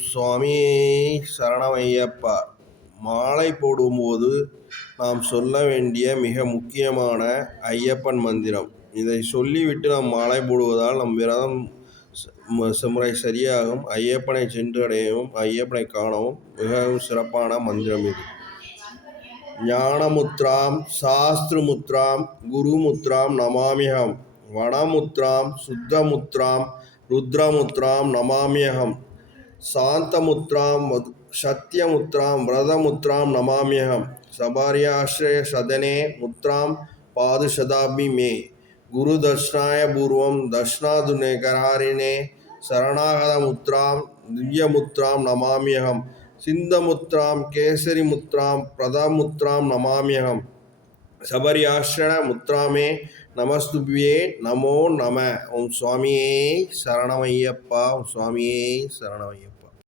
சுவாமியே சரணமையப்பா. மாலை போடும்போது நாம் சொல்ல வேண்டிய மிக முக்கியமான ஐயப்பன் மந்திரம். இதை சொல்லிவிட்டு நாம் மாலை போடுவதால் நம் விரதம் முறை சரியாகும். ஐயப்பனை சென்றடையவும் ஐயப்பனை காணவும் மிகவும் சிறப்பான மந்திரம் இது. ஞானமுத்ராம் சாஸ்திரமுத்ராம் குருமுத்ராம் நமாமியகம். வனமுத்ராம் சுத்தமுத்ராம் ருத்ரமுத்ராம் நமாமியகம். சாந்தமுத்ராம் சத்யமுத்ராம் விரதமுத்ராம் நமாமியகம். சபர்யாஸ்ரய சதனே முத்ராம் பாதுஷதாபி மே. குரு தர்ஷனாய பூர்வம் தர்ஷனாதுனேகராரிணே. சரணாகதமுத்ராம் திவ்யமுத்ராம் நமாமியகம். சிந்தமுத்ராம் கேசரிமுத்ராம் பிரதமுத்ராம் நமாமியகம். சபர்யாஸ்ரய முத்ராமே நமஸ்துபியே நமோ நம. ஓம் சுவாமியே சரணமையப்பா. ஓம் சுவாமியே சரணமையப்பா.